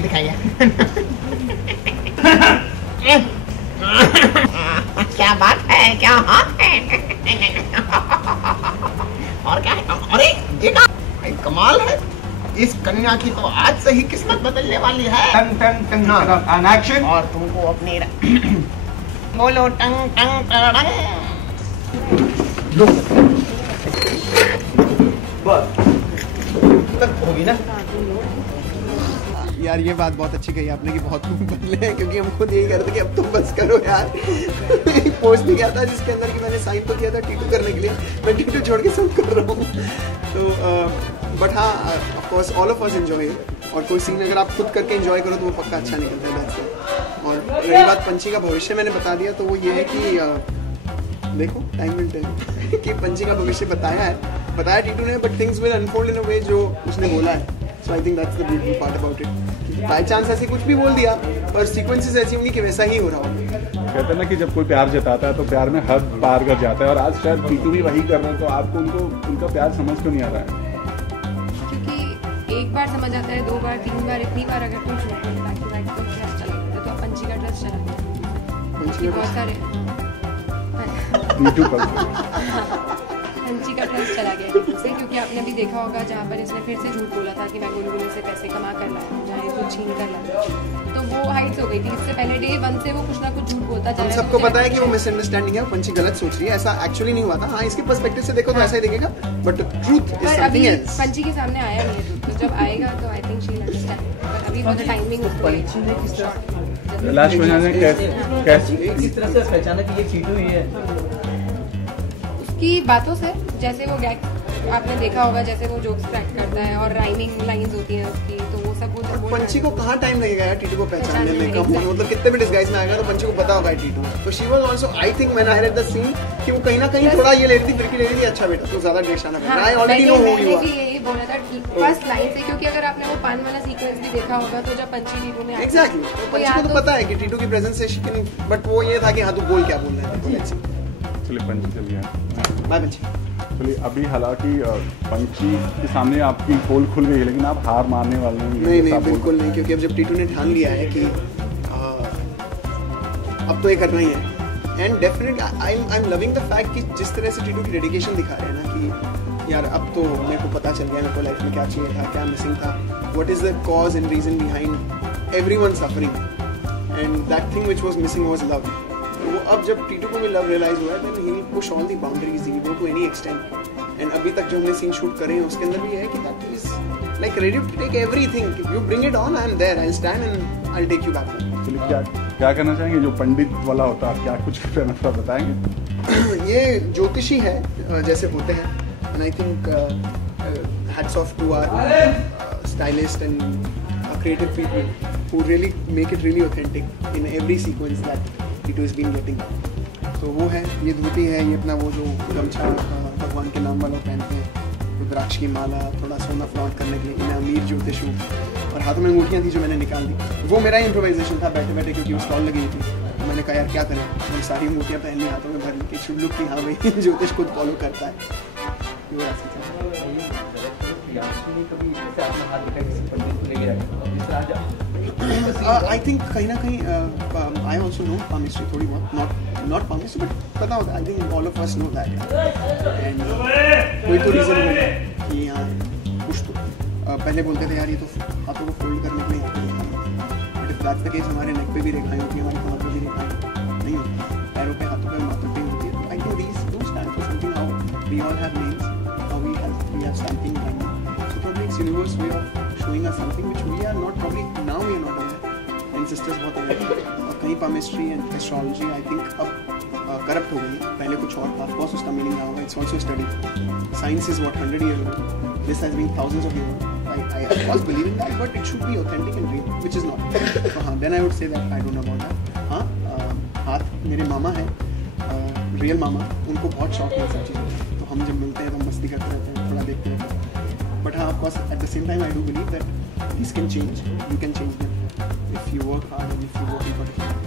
दिखाइए क्या बात है, क्या हाथ है। और क्या है, अरे देखा कमाल है, इस कन्या की तो आज से ही किस्मत बदलने वाली है। टंग टंग टंग एंड एक्शन। और तुमको अपनी बोलो टंग टंग टंग। बस तक होगी ना यार। ये बात बहुत अच्छी कही आपने कि बहुत बदले हैं, क्योंकि हम खुद यही कह रहे थे कि अब तुम बस करो यार। एक पोस्ट भी किया था जिसके अंदर कि मैंने साइन तो किया था टीटू करने के लिए, मैं टीटू छोड़ के सब कर रहा हूँ। तो बट हाँ, of course all of us enjoy, और कोई सीन अगर आप खुद करके एंजॉय करो तो वो पक्का अच्छा निकलता है। और रही बात पंछी का भविष्य मैंने बता दिया, तो वो ये है कि देखो टाइम विल टेल कि पंछी का भविष्य बताया टीटू ने, but things will unfold in a way जो उसने बोला है। So I think that's the beautiful part about it. By chance ऐसे कुछ भी बोल दिया, पर सीक्वेंसेस ऐसी होंगी कि वैसा ही हो रहा होगा। कहते हैं ना कि जब कोई प्यार जताता है तो प्यार में हद पार कर जाता है, और आज शायद टीटू भी वही कर रहे हैं। तो आपको उनका प्यार समझ क्यों नहीं आ रहा है? क्योंकि एक बार समझ आता है, 2 बार 3 बार, इतनी बार अगर कोई झूठ बोलता है कि तो ट्रस्ट चला गया, तो पंछी का ट्रस्ट चला गया। बहुत सारे पंछी का ट्रस्ट चला गया से, क्योंकि आपने भी देखा होगा जहाँ पर इसने फिर से झूठ बोला था कि मैं गुलगुले से पैसे कमा कर लाया, जहाँ ये कुछ छीन कर लाया, तो वो हाइट्स हो गई थी। इससे पहले डे 1 से वो कुछ ना कुछ झूठ बोलता जा रहा है। सबको पता है कि वो मिसअंडरस्टैंडिंग है, पंछी गलत सोच रही है, ऐसा एक्चुअली नहीं हुआ था। हाँ, इसके पर्सपेक्टिव से देखो तो ऐसा ही दिखेगा, but truth is something else. पंछी के सामने आया नहीं है, तो जब आएगा तो I think she will understand, but अभी वो टाइमिंग पंछी ने किस तरह लास्ट में कैसे किस तरह से पहचाना कि ये टीटू ही है? उसकी बातों से, जैसे वो गैग आपने देखा होगा, जैसे वो जोक्स क्रैक करता है और राइमिंग लाइंस होती हैं उसकी, तो वो सब वो पंछी को कहाँ टाइम लगेगा यार टीटू को पहचानने में? कम मतलब कितने भी डिस्गाइज में आएगा तो पंछी को पता होगा टीटू। तो she was also, I think मैंने आई रेड द सीन कि वो कहीं ना कहीं थोड़ा ये ले रही थी, फिर की ले रही थी, अच्छा बेटा तो ज्यादा ड्रेस आना पड़ेगा। I already know who you are. यही बोला था फर्स्ट लाइन से, क्योंकि अगर आपने वो पान वाला सीक्वेंस भी देखा होगा, तो जब पंछी टीटू में एग्जैक्टली पंछी को तो पता है कि टीटू की प्रेजेंस से शी कैन, बट वो ये था कि हाँ तू बोल क्या बोल रहा है। चलिए पंछी चलिए बाय पंछी। चलिए अभी हालांकि पंछी के सामने आपकी पोल खुल गई है, लेकिन आप हार मारने वाले नहीं बिल्कुल नहीं, क्योंकि अब जब टीटू ने ठान लिया है कि अब तो ये करना ही है। And definitely I am loving the fact कि जिस तरह से टीटू की डेडिकेशन दिखा रहे हैं ना कि यार अब तो मेरे को पता चल गया मेरे को लाइफ में क्या चाहिए था, क्या मिसिंग था, what is the cause and reason behind everyone suffering, and that thing which was missing was love. वो अब जब टीटू को भी लव रियलाइज हुआ है, then he will push all the boundaries, he will go to any extent. And अभी तक जो हमने सीन शूट करे हैं उसके अंदर भी है कि that is like ready to take everything, you bring it on, I am there, I will stand and I will take you back. चलिए क्या करना चाहेंगे? जो पंडित वाला होता है, क्या कुछ थोड़ा बताएंगे? ये ज्योतिषी है जैसे होते हैं, and I think hats off to our stylist and creative people who really make it really authentic in every sequence that Tito has been getting. तो वो है, ये धोती है, ये अपना वो जो गमछा भगवान के नाम वाला पहनते हैं, रुद्राक्ष की माला, थोड़ा सोना फ्लॉन्ट करने के लिए, इन्हें अमीर ज्योतिष हूँ, और हाथों में अंगूठियाँ थी जो मैंने निकाल दी। वो मेरा इम्प्रोवाइजेशन था बैठे बैठे, क्योंकि वो स्टॉल लगी थी। तो मैंने कहा यार क्या करें, मैंने सारी अंगूठियाँ पहन ली, हाथों में भर ली कि शुभ लुक की हाँ भाई ज्योतिष खुद फॉलो करता है। वो ऐसा I think कहीं ना कहीं I also know palmistry थोड़ी बहुत, not palmistry but पता होगा, I think all of us know that, and कोई तो रीज़न होगा कि यहाँ कुछ तो पहले बोलते थे यार ये तो हाथों को फोल्ड करने के लिए यहाँ पे रेखाएं, but if that's the case हमारे नेक पे भी रेखाएं होती हैं, हमारे कमर पे भी रेखाएं नहीं होती, पैरों पे, हाथों पे, माथे पे होती है। तो I think these do stand for something, how we all have names, how we have something like that. So probably it's universe way of showing us something which we are not, probably now we are not aware, and sisters बहुत aware, और कहीं palmistry and astrology I think अब corrupt हो गई है, पहले कुछ और था, of course उसका मीनिंग क्या होगा, it's also studied, science is what 100 years old, this has been thousands of years old, I of course believe in that, but it should be authentic and real, which is not, so हाँ, then I would say that I don't know about that। हाँ, हाथ मेरे मामा हैं, real मामा, उनको बहुत शौक है सब चीज़ें, तो हम जब मिलते हैं तो मस्ती करते रहते हैं, थोड़ा देखते रहते हैं, बट हाँ of course at the same time I do believe that this can change, you can change them if you work hard and if you work in particular।